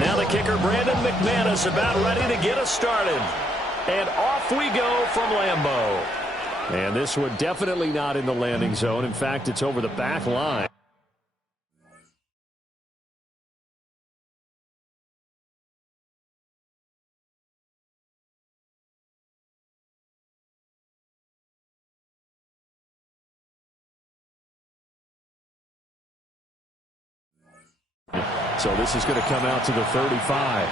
Now the kicker, Brandon McManus, about ready to get us started. And off we go from Lambeau. And this one definitely not in the landing zone. In fact, it's over the back line. So this is going to come out to the 35.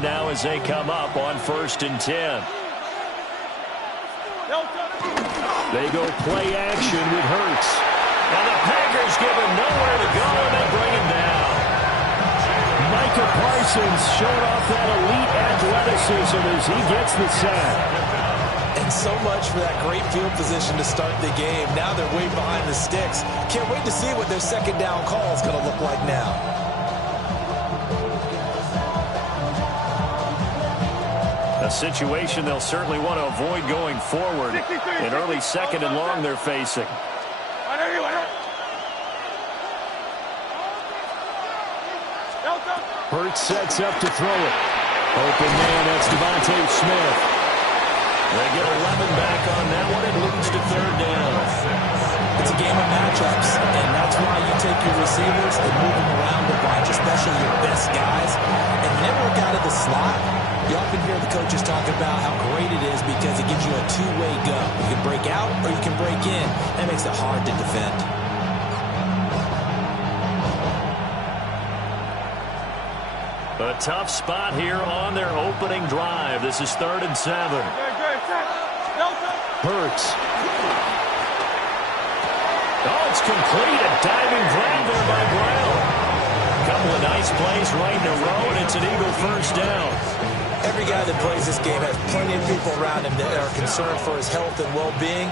Now as they come up on 1st and 10. They go play action with Hurts. And the Packers give him nowhere to go, and they bring him down. Micah Parsons showing off that elite athleticism as he gets the sack. And so much for that great field position to start the game. Now they're way behind the sticks. Can't wait to see what their second down call is going to look like now. A situation they'll certainly want to avoid going forward. An early 2nd and long they're facing. Hurts sets up to throw it. Open man, that's Devontae Smith. They get 11 back on that one. It leads to 3rd down. It's a game of matchups, and that's why you take your receivers and move them around a bunch, especially your best guys. And you never work out of the slot. You often hear the coaches talking about how great it is because it gives you a two-way go. You can break out or you can break in. That makes it hard to defend. A tough spot here on their opening drive. This is 3rd and 7. Hurts. Oh, it's complete. A diving grab there by Brown. Couple of nice plays right in a row, and it's an Eagle 1st down. Every guy that plays this game has plenty of people around him that are concerned for his health and well-being.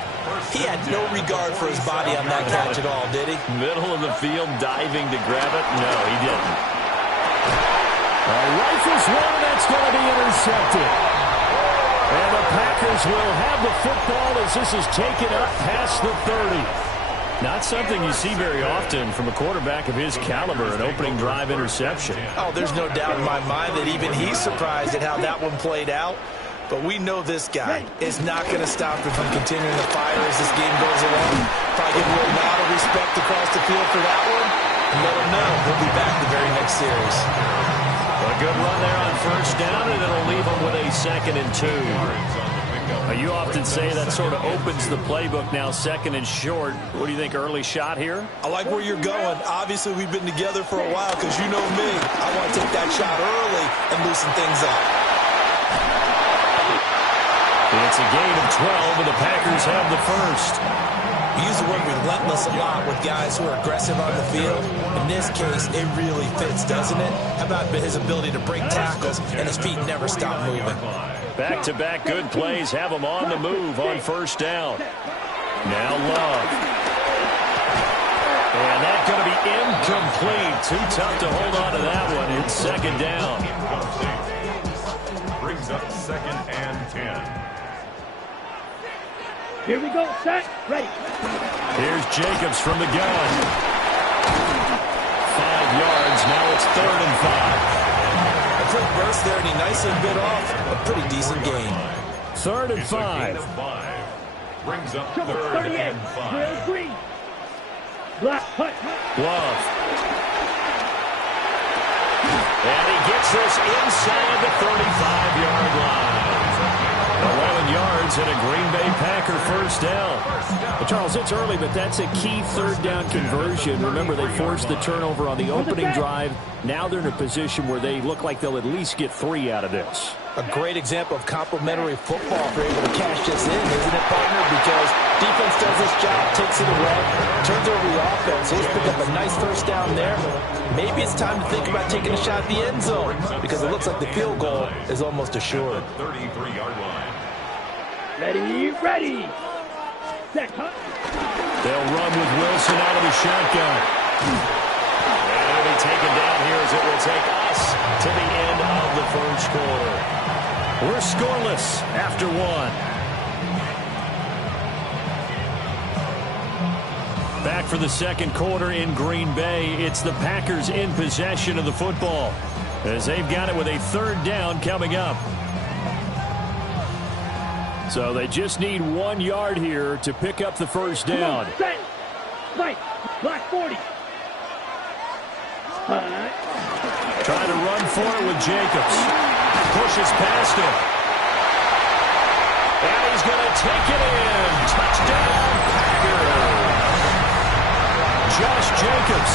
He had no regard for his body on that catch at all, did he? Middle of the field, diving to grab it? No, he didn't. Rifles one, that's going to be intercepted. And the Packers will have the football as this is taken up past the 30. Not something you see very often from a quarterback of his caliber, an opening drive interception. Oh, there's no doubt in my mind that even he's surprised at how that one played out. But we know this guy is not going to stop him from continuing to fire as this game goes along. Probably give him a lot of respect across the field for that one. And let him know he'll be back the very next series. A good run there on 1st down, and it'll leave him with a 2nd and 2. You often say that sort of opens the playbook now, 2nd and short. What do you think, early shot here? I like where you're going. Obviously, we've been together for a while because you know me. I want to take that shot early and loosen things up. It's a gain of 12, and the Packers have the 1st. We use the word relentless a lot with guys who are aggressive on the field. In this case, it really fits, doesn't it? How about his ability to break tackles and his feet never stop moving? Back-to-back good plays have him on the move on 1st down. Now Love. And that's going to be incomplete. Too tough to hold on to that one. It's 2nd down. Brings up 2nd and 10. Here we go, set, ready. Here's Jacobs from the gun. 5 yards, now it's 3rd and 5. A quick burst there, and he nicely bit off a pretty decent gain. 3rd and 5. Brings up 3rd and 5. Green. Black, hut. Love. And he gets this inside the 35-yard line. 11 yards and a Green Bay Packer 1st down. Well, Charles, it's early, but that's a key 3rd down conversion. Remember, they forced the turnover on the opening drive. Now they're in a position where they look like they'll at least get 3 out of this. A great example of complementary football if they're able to cash this in, isn't it, partner? Because defense does this job, takes it away, turns over the offense. Let's pick up a nice 1st down there. Maybe it's time to think about taking a shot at the end zone because it looks like the field goal is almost assured. 33-yard line. Ready, ready. Set, hut. They'll run with Wilson out of the shotgun. And it'll be taken down here as it will take us to the end of the first quarter. We're scoreless after one. Back for the second quarter in Green Bay. It's the Packers in possession of the football as they've got it with a third down coming up. So they just need 1 yard here to pick up the first down. Set. Right. Black 40. Trying to run for it with Jacobs. Pushes past him. And he's going to take it in. Touchdown, Packers. Josh Jacobs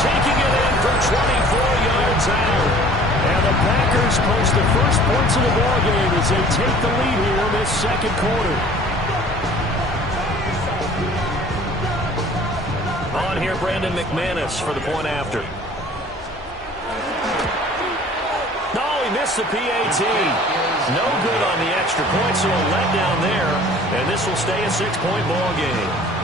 taking it in from 24 yards out. And the Packers post the first points of the ballgame as they take the lead here in this second quarter. On here, Brandon McManus for the point after. No, he missed the PAT. No good on the extra point, so a letdown there. And this will stay a 6-point ball game.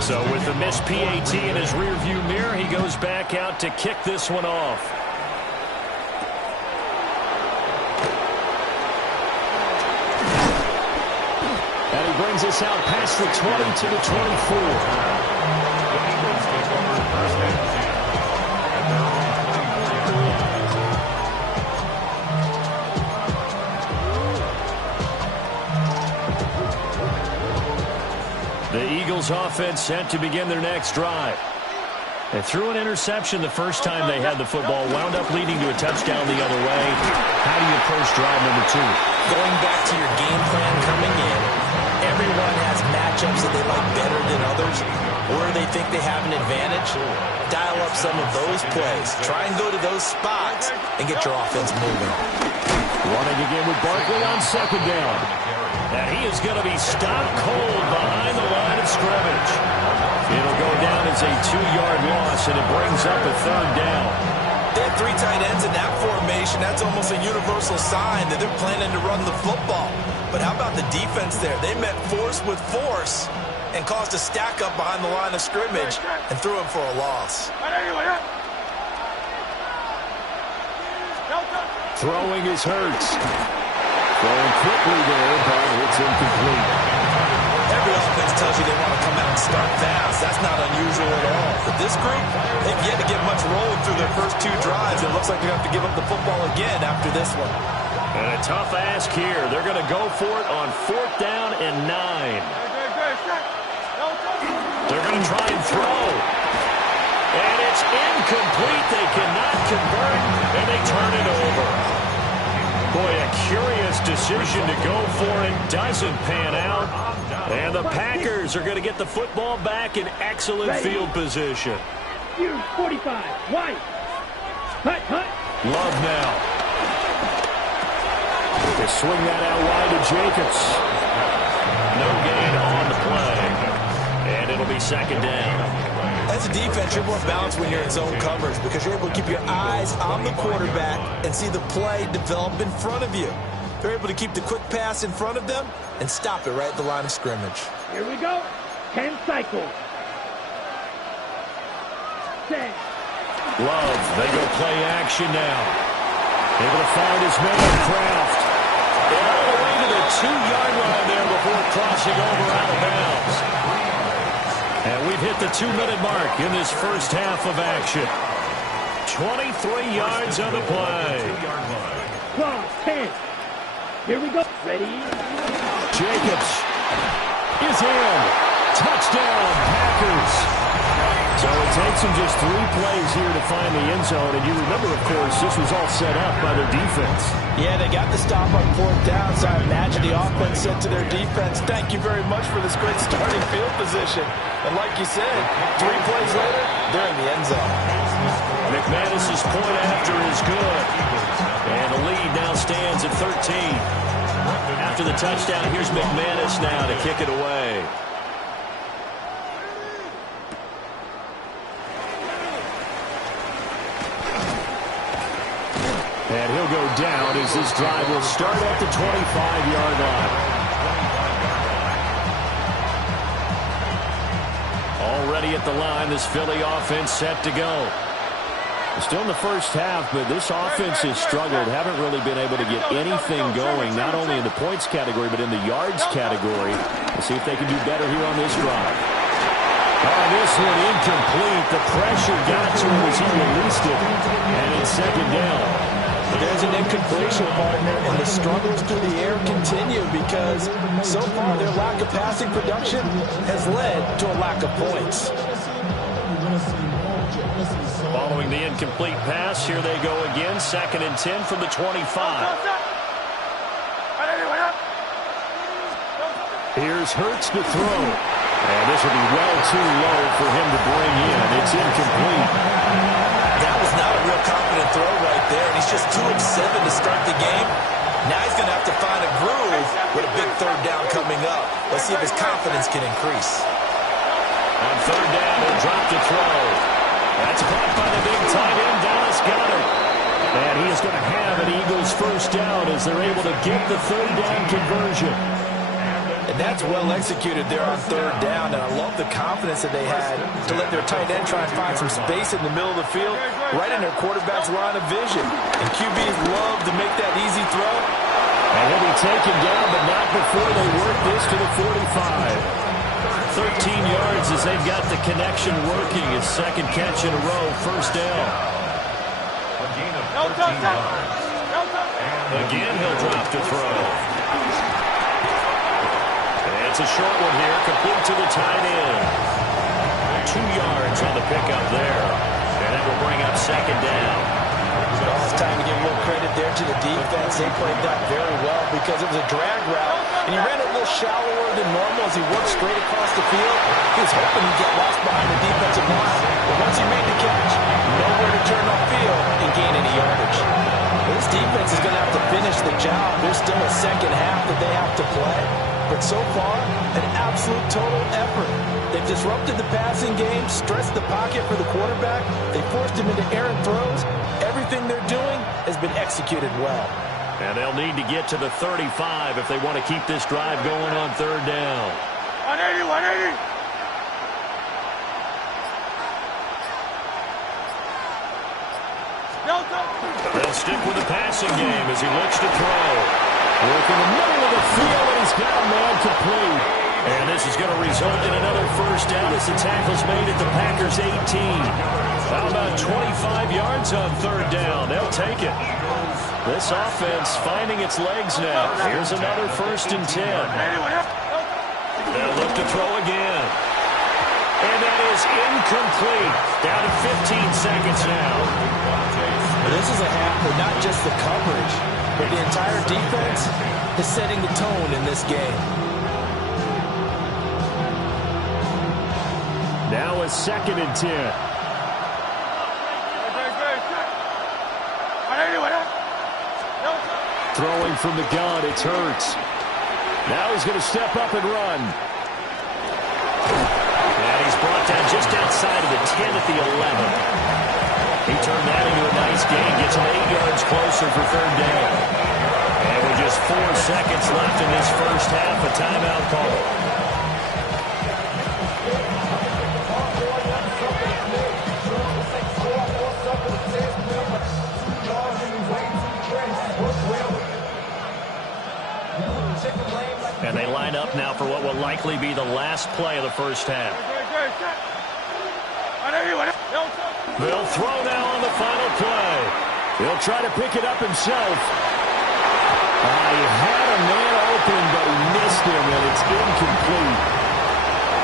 So with the missed PAT in his rearview mirror, he goes back out to kick this one off. And he brings us out past the 20 to the 24. The Eagles offense set to begin their next drive. They threw an interception the first time they had the football, wound up leading to a touchdown the other way. How do you approach drive number 2? Going back to your game plan coming in, everyone has matchups that they like better than others. Where they think they have an advantage, dial up some of those plays. Try and go to those spots and get your offense moving. Running again with Barkley on second down. And he is going to be stopped cold behind the line of scrimmage. It'll go down as a 2-yard loss, and it brings up a third down. They have 3 tight ends in that formation. That's almost a universal sign that they're planning to run the football. But how about the defense there? They met force with force and caused a stack up behind the line of scrimmage and threw him for a loss. Throwing is Hurts. Throwing quickly there, but it's incomplete. Every offense tells you they want to come out and start fast. That's not unusual at all. But this group, they've yet to get much rolling through their first 2 drives. It looks like they're going to have to give up the football again after this one. And a tough ask here. They're going to go for it on 4th down and 9. They're going to try and throw. And it's incomplete. They cannot convert, and they turn it over. Boy, a curious decision to go for it. Doesn't pan out. And the Packers are going to get the football back in excellent field position. 45. White. Hut. Love now. They swing that out wide to Jacobs. No gain on the play. And it'll be second down. As a defense, you're more balanced when you're in zone coverage because you're able to keep your eyes on the quarterback and see the play develop in front of you. They're able to keep the quick pass in front of them and stop it right at the line of scrimmage. Here we go. 10 cycles. 10. Love, they go play action now. Able to find his man, Kraft. And all the way to the 2-yard line there before crossing over out of bounds. And we've hit the 2-minute mark in this first half of action. 23 yards on the play. 10. Here we go. Ready? Jacobs is in. Touchdown, Packers. So it takes them just 3 plays here to find the end zone. And you remember, of course, this was all set up by their defense. Yeah, they got the stop on 4th down, so I imagine the offense said to their defense, thank you very much for this great starting field position. And like you said, 3 plays later, they're in the end zone. McManus's point after is good. And the lead now stands at 13. After the touchdown, here's McManus now to kick it away. And he'll go down as this drive will start at the 25-yard line. Already at the line, this Philly offense set to go. Still in the first half, but this offense has struggled. Haven't really been able to get anything going, not only in the points category, but in the yards category. Let's see if they can do better here on this drive. Oh, this one incomplete. The pressure got to him as he released it, and it's second down. There's an incompletion, partner, and the struggles through the air continue because so far their lack of passing production has led to a lack of points. Following the incomplete pass, here they go again. 2nd and 10 from the 25. Here's Hurts to throw. And this will be well too low for him to bring in. It's incomplete. That was not a real confident throw right there, and he's just 2 of 7 to start the game. Now he's going to have to find a groove with a big 3rd down coming up. Let's see if his confidence can increase. On 3rd down, he'll drop to throw. That's caught by the big tight end, Dallas Goedert. And he is going to have an Eagles 1st down as they're able to get the 3rd down conversion. And that's well executed there on 3rd down, and I love the confidence that they had to let their tight end try and find some space in the middle of the field, right in their quarterback's line of vision. And QBs love to make that easy throw. And he'll be taken down, but not before they work this to the 45. 13 yards as they've got the connection working. His 2nd catch in a row, 1st down. Again, he'll drop to throw. It's a short one here, complete to the tight end. 2 yards on the pickup there. And that will bring up 2nd down. It's time to give a little credit there to the defense. They played that very well because it was a drag route, and he ran it a little shallower than normal as he worked straight across the field. He was hoping he'd get lost behind the defensive line, but once he made the catch, nowhere to turn upfield and gain any yardage. This defense is going to have to finish the job. There's still a 2nd half that they have to play. But so far, an absolute total effort. They've disrupted the passing game, stressed the pocket for the quarterback. They forced him into errant throws. Everything they're doing has been executed well. And they'll need to get to the 35 if they want to keep this drive going on 3rd down. 180, 180. They'll stick with the passing game as he looks to throw. Work in the middle of the field, and he's got a man complete. And this is going to result in another 1st down as the tackle's made at the Packers' 18. How about 25 yards on 3rd down? They'll take it. This offense finding its legs now. Here's another 1st and 10. They'll look to throw again. And that is incomplete. Down to 15 seconds now. This is a half where not just the coverage, but the entire defense is setting the tone in this game. Now a 2nd and 10. Throwing from the gun, it's Hurts. Now he's going to step up and run. And he's brought down just outside of the 10 at the 11. He turned that into a nice gain, gets him 8 yards closer for 3rd down. And with just 4 seconds left in this 1st half, a timeout call. And they line up now for what will likely be the last play of the 1st half. They'll throw now on the final play. He'll try to pick it up himself. He had a man open, but he missed him, and it's incomplete.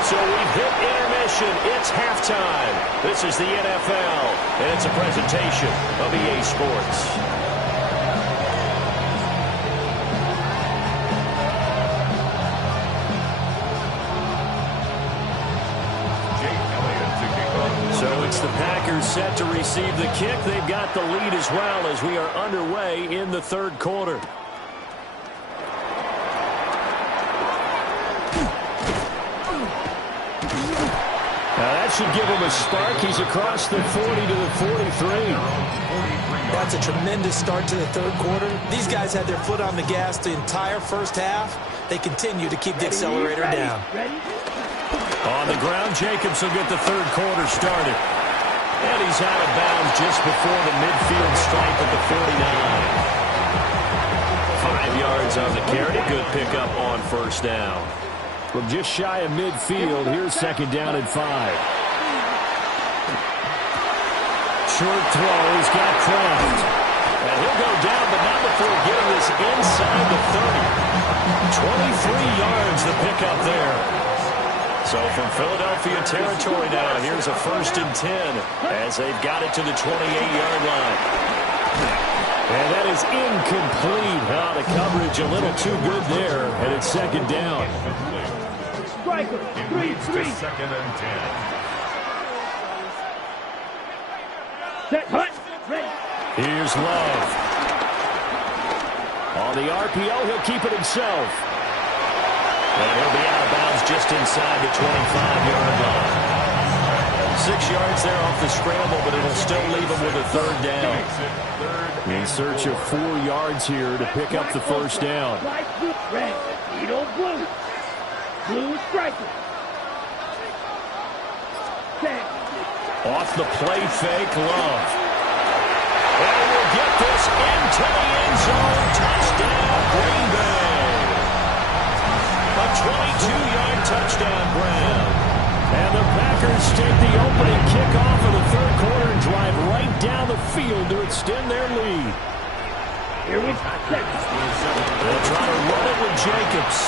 So we've hit intermission. It's halftime. This is the NFL, and it's a presentation of EA Sports. It's the Packers set to receive the kick. They've got the lead as well as we are underway in the 3rd quarter. Now that should give him a spark. He's across the 40 to the 43. That's a tremendous start to the third quarter. These guys had their foot on the gas the entire first half. They continue to keep the accelerator down. On the ground, Jacobs will get the third quarter started. And he's out of bounds just before the midfield stripe at the 49. 5 yards on the carry. Good pickup on first down. From just shy of midfield, here's second down and 5. Short throw, he's got Kraft. And he'll go down, but not before getting this inside the 30. 23 yards the pickup there. So from Philadelphia territory now, here's a 1st and 10 as they've got it to the 28-yard line. And that is incomplete. Oh, the coverage a little too good there, and it's second down. Striker, 3-3. Second and 10. Set, hut, ready. Here's Love. On the RPO, he'll keep it himself. And he'll be out of bounds just inside the 25-yard line. 6 yards there off the scramble, but it'll still leave him with a third down. In search of 4 yards here to pick up the first down. Red, Edo blue. Blue striker. Set. Off the play fake, Love. And we'll get this into the end zone. Touchdown, Green Bay. A 22-yard touchdown, Brown. And the Packers take the opening kickoff of the third quarter and drive right down the field to extend their lead. Here we go. They'll try to run it with Jacobs.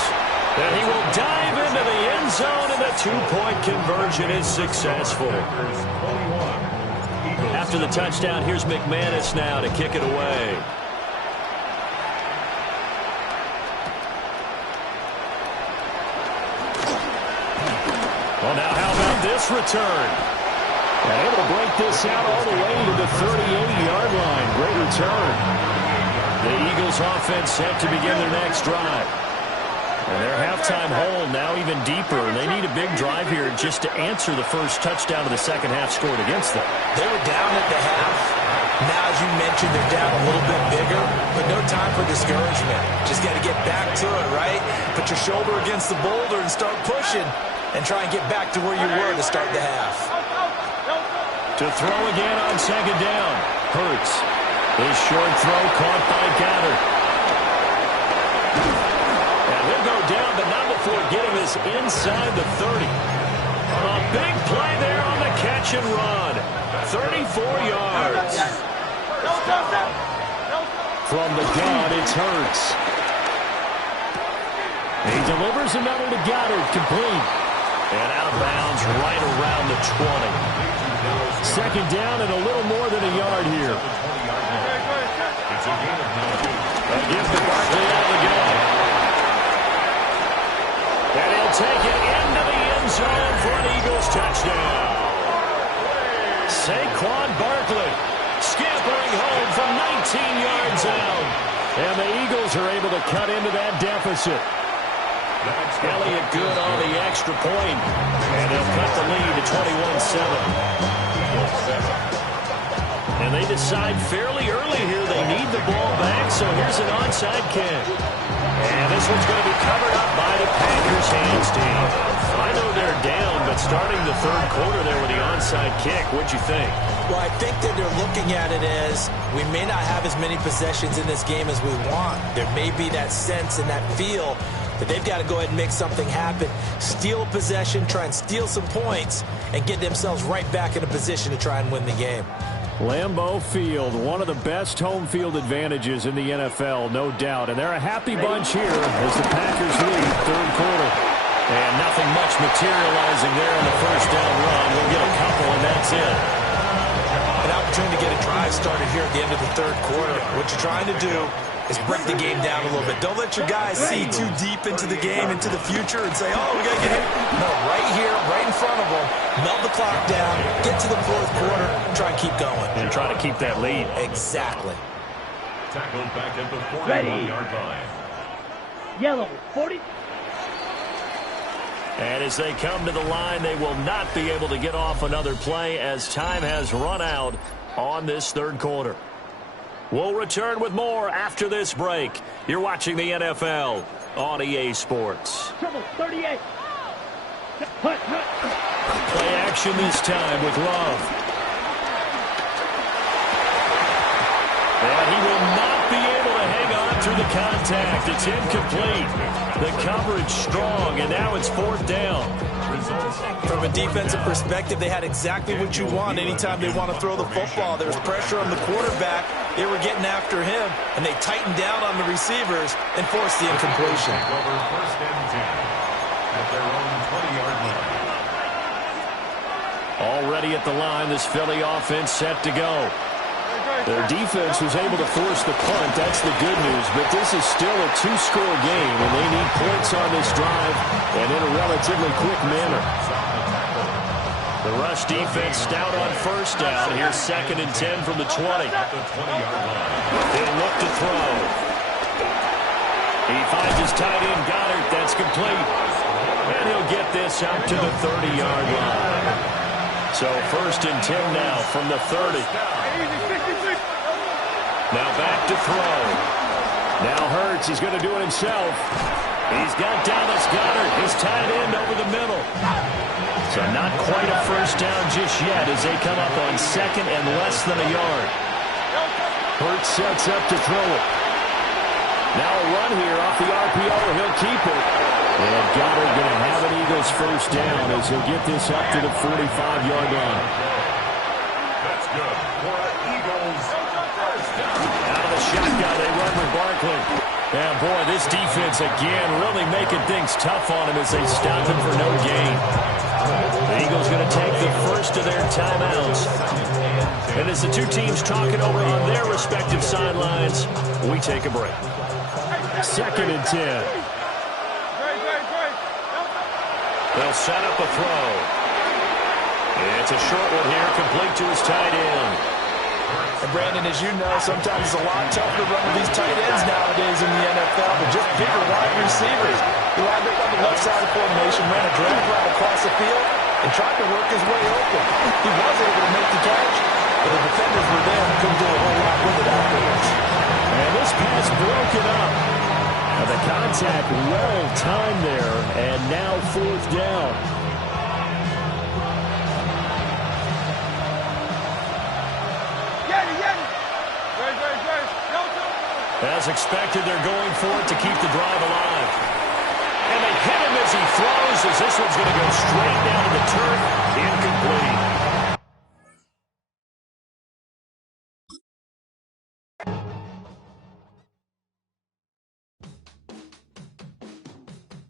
And he will dive into the end zone, and the two-point conversion is successful. After the touchdown, here's McManus now to kick it away. Well, now how about this return? And able to break this out all the way to the 38-yard line. Great return. The Eagles offense set to begin their next drive. And their halftime hole now even deeper. They need a big drive here just to answer the first touchdown of the second half scored against them. They were down at the half. Now, as you mentioned, they're down a little bit bigger, but no time for discouragement. Just got to get back to it, right? Put your shoulder against the boulder and start pushing and try and get back to where you were to start the half. To throw again on second down. Hurts. His short throw caught by Goddard. And he'll go down, but not before getting this inside the 30. A big play there on the catch and run. 34 yards. From the gun, it's Hurts. He delivers another to Goddard, complete. And out of bounds right around the 20. Second down and a little more than a yard here. A gift to Barkley out of the game. And he'll take it into the end zone for an Eagles touchdown. Saquon Barkley scampering home from 19 yards out. And the Eagles are able to cut into that deficit. Elliott good on the extra point. And they'll cut the lead to 21-7. And they decide fairly early here they need the ball back, so here's an onside kick. And this one's going to be covered up by the Packers hands team. I know they're down, but starting the third quarter there with the onside kick, what'd you think? Well, I think that they're looking at it as we may not have as many possessions in this game as we want. There may be that sense and that feel that they've got to go ahead and make something happen, steal a possession, try and steal some points, and get themselves right back in a position to try and win the game. Lambeau Field, one of the best home field advantages in the NFL, no doubt. And they're a happy bunch here as the Packers lead third quarter. And nothing much materializing there in the first down run. We'll get a couple, and that's it. An opportunity to get a drive started here at the end of the third quarter. What you're trying to do is break the game down a little bit. Don't let your guys see too deep into the game, into the future, and say, oh, we got to get it. No, right here, right in front of them, melt the clock down, get to the fourth quarter, try and keep going. And try to keep that lead. Exactly. Tackled back at the 41-yard line. Yellow, 40. And as they come to the line, they will not be able to get off another play as time has run out on this third quarter. We'll return with more after this break. You're watching the NFL on EA Sports. Trouble, 38. Play action this time with Love. And he will not be able to hang on through the contact. It's incomplete. The coverage strong, and now it's fourth down. From a defensive perspective, they had exactly what you want anytime they want to throw the football. There was pressure on the quarterback. They were getting after him, and they tightened down on the receivers and forced the incompletion. First and 10 at their own 20-yard line. Already at the line, this Philly offense set to go. Their defense was able to force the punt. That's the good news. But this is still a two-score game, and they need points on this drive and in a relatively quick manner. The rush defense stout on first down. Here's 2nd and 10 from the 20. They'll look to throw. He finds his tight end, Goddard. That's complete. And he'll get this out to the 30-yard line. So 1st and 10 now from the 30. Now back to throw. Now Hurts is going to do it himself. He's got Dallas Goedert, his tight end, over the middle. So not quite a first down just yet as they come up on 2nd and less than a yard. Hurts sets up to throw it. Now a run here off the RPO. He'll keep it. And Goddard going to have an Eagles first down as he'll get this up to the 45-yard line. That's good for Eagles first down. Out of the shotgun, they run with Barkley. And boy, this defense again really making things tough on him as they stop him for no gain. The Eagles going to take the first of their timeouts. And as the two teams talking over on their respective sidelines, we take a break. 2nd and 10. They'll set up a throw. It's a short one here, complete to his tight end. And Brandon, as you know, sometimes it's a lot tougher to run with these tight ends nowadays in the NFL, but just bigger wide receivers. He lined up on the left side of the formation, ran a drag route across the field, and tried to work his way open. He was able to make the catch, but the defenders were there and couldn't do a whole lot with it afterwards. And this pass broken up. The contact well timed there, and now 4th down. As expected, they're going for it to keep the drive alive. And they hit him as he throws, as this one's going to go straight down to the turf. Incomplete.